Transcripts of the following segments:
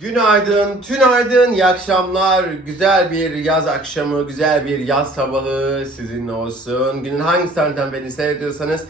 Günaydın, tünaydın, iyi akşamlar. Güzel bir yaz akşamı, güzel bir yaz sabahı sizinle olsun. Günün hangi saatten beni seyrediyorsanız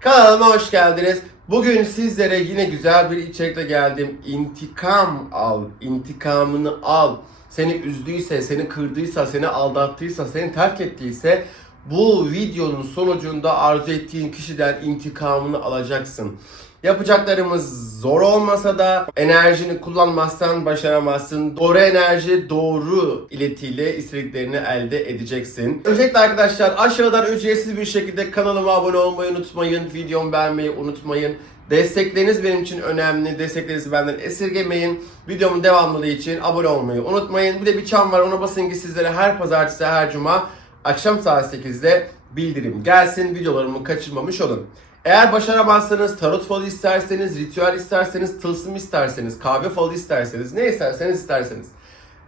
kanalıma hoş geldiniz. Bugün sizlere yine güzel bir içerikle geldim. İntikam al, intikamını al. Seni üzdüyse, seni kırdıysa, seni aldattıysa, seni terk ettiyse bu videonun sonucunda arzu ettiğin kişiden intikamını alacaksın. Yapacaklarımız zor olmasa da enerjini kullanmazsan başaramazsın. Doğru enerji, doğru iletiyle istediklerini elde edeceksin. Öncelikle arkadaşlar aşağıdan ücretsiz bir şekilde kanalıma abone olmayı unutmayın. Videomu beğenmeyi unutmayın. Destekleriniz benim için önemli. Desteklerinizi benden esirgemeyin. Videomun devamlılığı için abone olmayı unutmayın. Bir de bir çan var ona basın ki sizlere her pazartesi, her cuma akşam saat 8'de bildirim gelsin. Videolarımı kaçırmamış olun. Eğer başaramazsanız, tarot falı isterseniz, ritüel isterseniz, tılsım isterseniz, kahve falı isterseniz, ne isterseniz isterseniz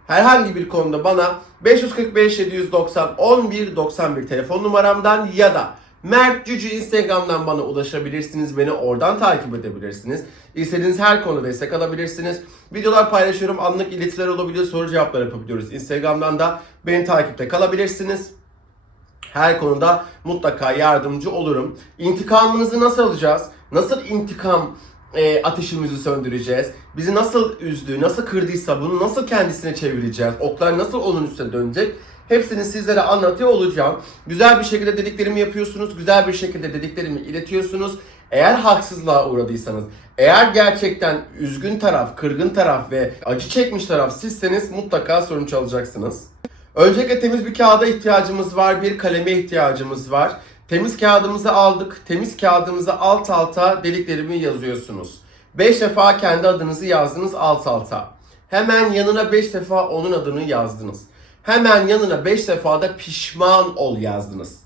herhangi bir konuda bana 545 790 11 91 telefon numaramdan ya da Mert Cücü Instagram'dan bana ulaşabilirsiniz. Beni oradan takip edebilirsiniz. İstediğiniz her konuda destek alabilirsiniz. Videolar paylaşıyorum. Anlık iletiler olabiliyor. Soru cevaplar yapabiliyoruz. Instagram'dan da beni takipte kalabilirsiniz. Her konuda mutlaka yardımcı olurum. İntikamınızı nasıl alacağız? Nasıl intikam e, ateşimizi söndüreceğiz? Bizi nasıl üzdü, nasıl kırdıysa bunu nasıl kendisine çevireceğiz? Oklar nasıl onun üstüne dönecek? Hepsini sizlere anlatıyor olacağım. Güzel bir şekilde dediklerimi yapıyorsunuz. Güzel bir şekilde dediklerimi iletiyorsunuz. Eğer haksızlığa uğradıysanız, eğer gerçekten üzgün taraf, kırgın taraf ve acı çekmiş taraf sizseniz mutlaka sonuç alacaksınız. Öncelikle temiz bir kağıda ihtiyacımız var, bir kaleme ihtiyacımız var. Temiz kağıdımızı aldık. Temiz kağıdımızı alt alta deliklerimi yazıyorsunuz. 5 defa kendi adınızı yazdınız alt alta. Hemen yanına 5 defa onun adını yazdınız. Hemen yanına 5 defa da pişman ol yazdınız.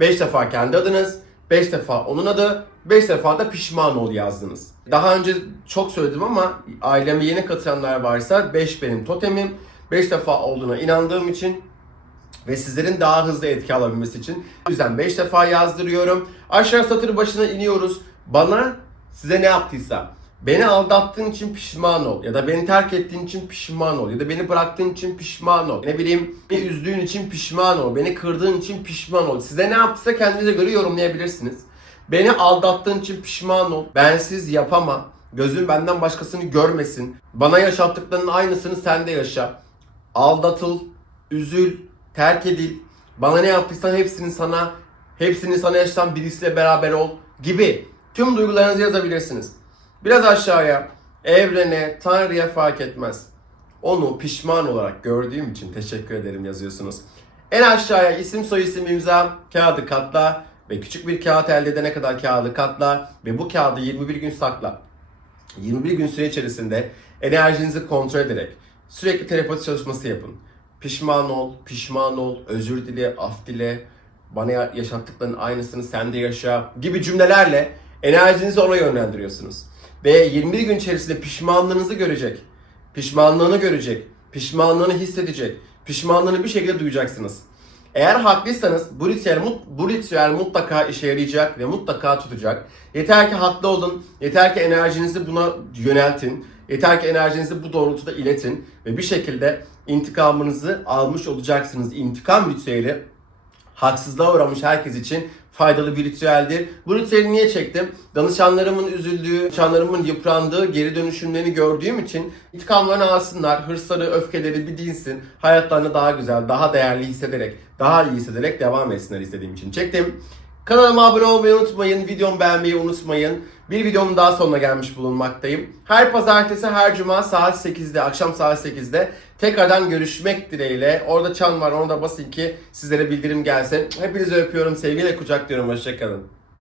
5 defa kendi adınız, 5 defa onun adı, 5 defa da pişman ol yazdınız. Daha önce çok söyledim ama aileme yeni katılanlar varsa 5 benim totemim. 5 defa olduğuna inandığım için ve sizlerin daha hızlı etki alabilmesi için. O yüzden 5 defa yazdırıyorum. Aşağı satır başına iniyoruz. Bana size ne yaptıysa Beni aldattığın için pişman ol ya da beni terk ettiğin için pişman ol ya da beni bıraktığın için pişman ol. Ne bileyim beni üzdüğün için pişman ol. Beni kırdığın için pişman ol. Size ne yaptıysa kendinize göre yorumlayabilirsiniz. Beni aldattığın için pişman ol. Bensiz yapamam. Gözün benden başkasını görmesin. Bana yaşattıklarının aynısını sen de yaşa. Aldatıl, üzül, terk edil. Bana ne yaptıysan hepsini sana, hepsini sana yaşatan birisiyle beraber ol gibi tüm duygularınızı yazabilirsiniz. Biraz aşağıya, evrene, Tanrı'ya fark etmez. Onu pişman olarak gördüğüm için teşekkür ederim yazıyorsunuz. En aşağıya isim soyisim imza, kağıdı katla ve küçük bir kağıt elde edene kadar kağıdı katla ve bu kağıdı 21 gün sakla. 21 gün süre içerisinde enerjinizi kontrol ederek sürekli telepati çalışması yapın. Pişman ol, pişman ol, özür dile, af dile, bana yaşattıklarının aynısını sen de yaşa gibi cümlelerle enerjinizi ona yönlendiriyorsunuz. Ve 21 gün içerisinde pişmanlığınızı görecek. Pişmanlığını görecek. Pişmanlığını hissedecek. Pişmanlığını bir şekilde duyacaksınız. Eğer haklıysanız bu ritüel, bu ritüel mutlaka işe yarayacak ve mutlaka tutacak. Yeter ki haklı olun. Yeter ki enerjinizi buna yöneltin. Yeter ki enerjinizi bu doğrultuda iletin. Ve bir şekilde intikamınızı almış olacaksınız. İntikam ritüeli haksızlığa uğramış herkes için faydalı bir ritüeldir. Bu ritüeli niye çektim? Danışanlarımın üzüldüğü, danışanlarımın yıprandığı geri dönüşümlerini gördüğüm için intikamlarını alsınlar, hırsları, öfkeleri bir dinsin, hayatlarını daha güzel, daha değerli hissederek, daha iyi hissederek devam etsinler istediğim için çektim. Kanalıma abone olmayı unutmayın, videomu beğenmeyi unutmayın. Bir videomun daha sonuna gelmiş bulunmaktayım. Her pazartesi, her cuma saat 8'de, akşam saat 8'de tekrardan görüşmek dileğiyle. Orada çan var, ona da basın ki sizlere bildirim gelsin. Hepinizi öpüyorum, sevgiyle kucaklıyorum, hoşçakalın.